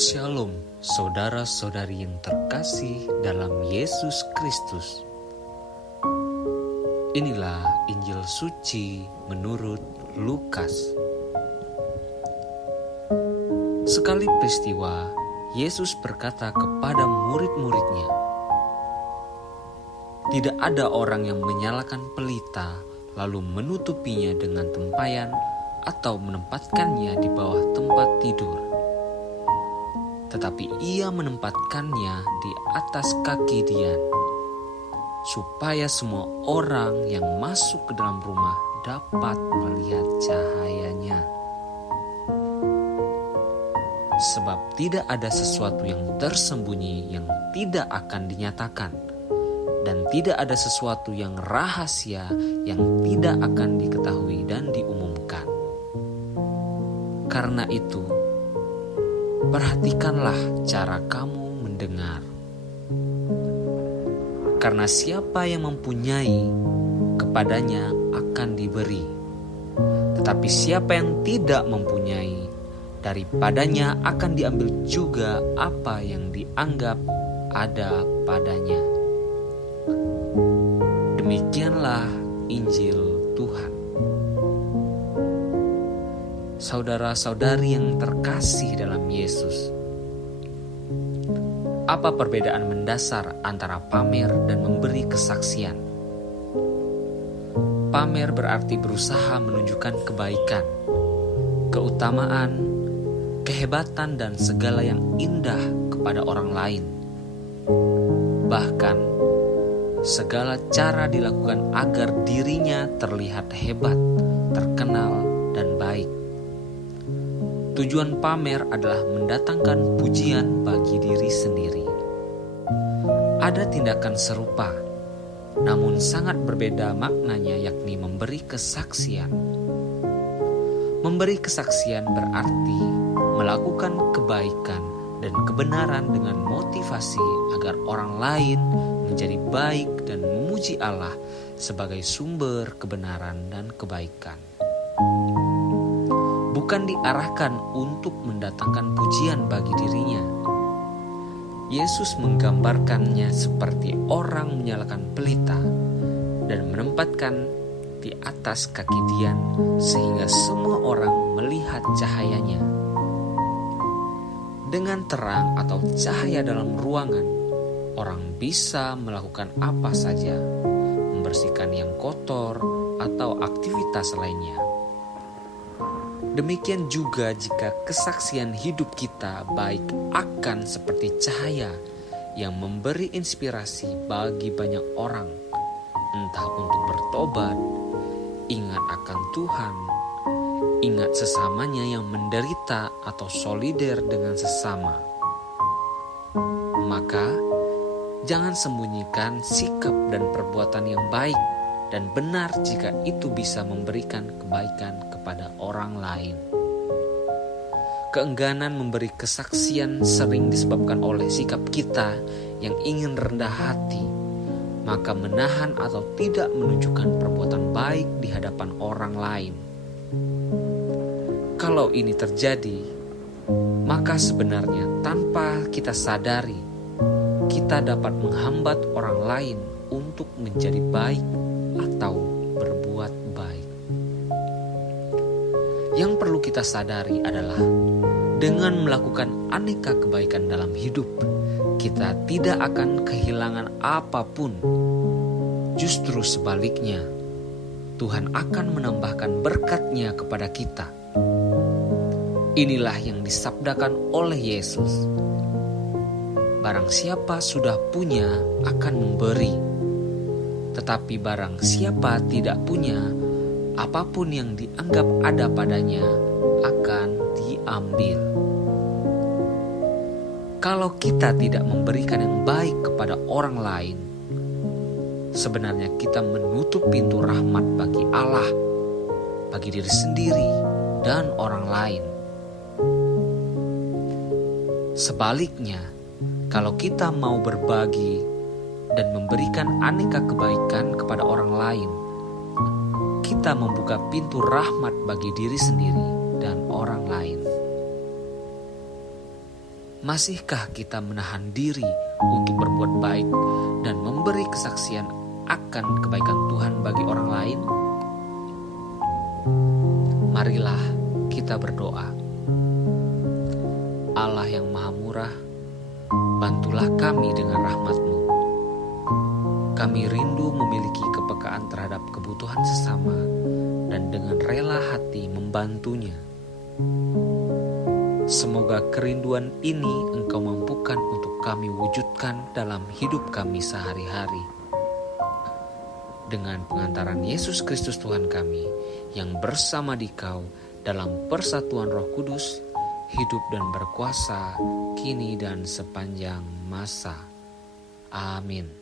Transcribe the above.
Shalom, saudara-saudari yang terkasih dalam Yesus Kristus. Inilah Injil suci menurut Lukas. Sekali peristiwa, Yesus berkata kepada murid-muridnya, "Tidak ada orang yang menyalakan pelita lalu menutupinya dengan tempayan atau menempatkannya di bawah tempat tidur. Tetapi ia menempatkannya di atas kaki dian, supaya semua orang yang masuk ke dalam rumah dapat melihat cahayanya. Sebab tidak ada sesuatu yang tersembunyi yang tidak akan dinyatakan, dan tidak ada sesuatu yang rahasia yang tidak akan diketahui dan diumumkan. Karena itu, perhatikanlah cara kamu mendengar. Karena siapa yang mempunyai, kepadanya akan diberi. Tetapi siapa yang tidak mempunyai, daripadanya akan diambil juga apa yang dianggap ada padanya." Demikianlah Injil Tuhan. Saudara-saudari yang terkasih dalam Yesus, apa perbedaan mendasar antara pamer dan memberi kesaksian? Pamer berarti berusaha menunjukkan kebaikan, keutamaan, kehebatan, dan segala yang indah kepada orang lain. Bahkan, segala cara dilakukan agar dirinya terlihat hebat, terkenal, dan baik. Tujuan pamer adalah mendatangkan pujian bagi diri sendiri. Ada tindakan serupa, namun sangat berbeda maknanya, yakni memberi kesaksian. Memberi kesaksian berarti melakukan kebaikan dan kebenaran dengan motivasi agar orang lain menjadi baik dan memuji Allah sebagai sumber kebenaran dan kebaikan. Bukan diarahkan untuk mendatangkan pujian bagi dirinya. Yesus menggambarkannya seperti orang menyalakan pelita dan menempatkan di atas kaki dian sehingga semua orang melihat cahayanya. Dengan terang atau cahaya dalam ruangan, orang bisa melakukan apa saja, membersihkan yang kotor atau aktivitas lainnya. Demikian juga jika kesaksian hidup kita baik akan seperti cahaya yang memberi inspirasi bagi banyak orang, entah untuk bertobat, ingat akan Tuhan, ingat sesamanya yang menderita atau solider dengan sesama. Maka, jangan sembunyikan sikap dan perbuatan yang baik dan benar jika itu bisa memberikan kebaikan kepada orang lain. Keengganan memberi kesaksian sering disebabkan oleh sikap kita yang ingin rendah hati, maka menahan atau tidak menunjukkan perbuatan baik di hadapan orang lain. Kalau ini terjadi, maka sebenarnya tanpa kita sadari, kita dapat menghambat orang lain untuk menjadi baik atau berbuat baik. Yang perlu kita sadari adalah dengan melakukan aneka kebaikan dalam hidup, kita tidak akan kehilangan apapun. Justru sebaliknya, Tuhan akan menambahkan berkat-Nya kepada kita. Inilah yang disabdakan oleh Yesus. Barang siapa sudah punya akan memberi, tetapi barang siapa tidak punya, apapun yang dianggap ada padanya akan diambil. Kalau kita tidak memberikan yang baik kepada orang lain, sebenarnya kita menutup pintu rahmat bagi Allah, bagi diri sendiri, dan orang lain. Sebaliknya, kalau kita mau berbagi dan memberikan aneka kebaikan kepada orang lain, kita membuka pintu rahmat bagi diri sendiri dan orang lain. Masihkah kita menahan diri untuk berbuat baik dan memberi kesaksian akan kebaikan Tuhan bagi orang lain? Marilah kita berdoa. Allah yang Maha Murah, bantulah kami dengan rahmat-Mu. Kami rindu memiliki kepekaan terhadap kebutuhan sesama dan dengan rela hati membantunya. Semoga kerinduan ini Engkau mampukan untuk kami wujudkan dalam hidup kami sehari-hari. Dengan pengantaran Yesus Kristus Tuhan kami, yang bersama Dikau dalam persatuan Roh Kudus, hidup dan berkuasa, kini dan sepanjang masa. Amin.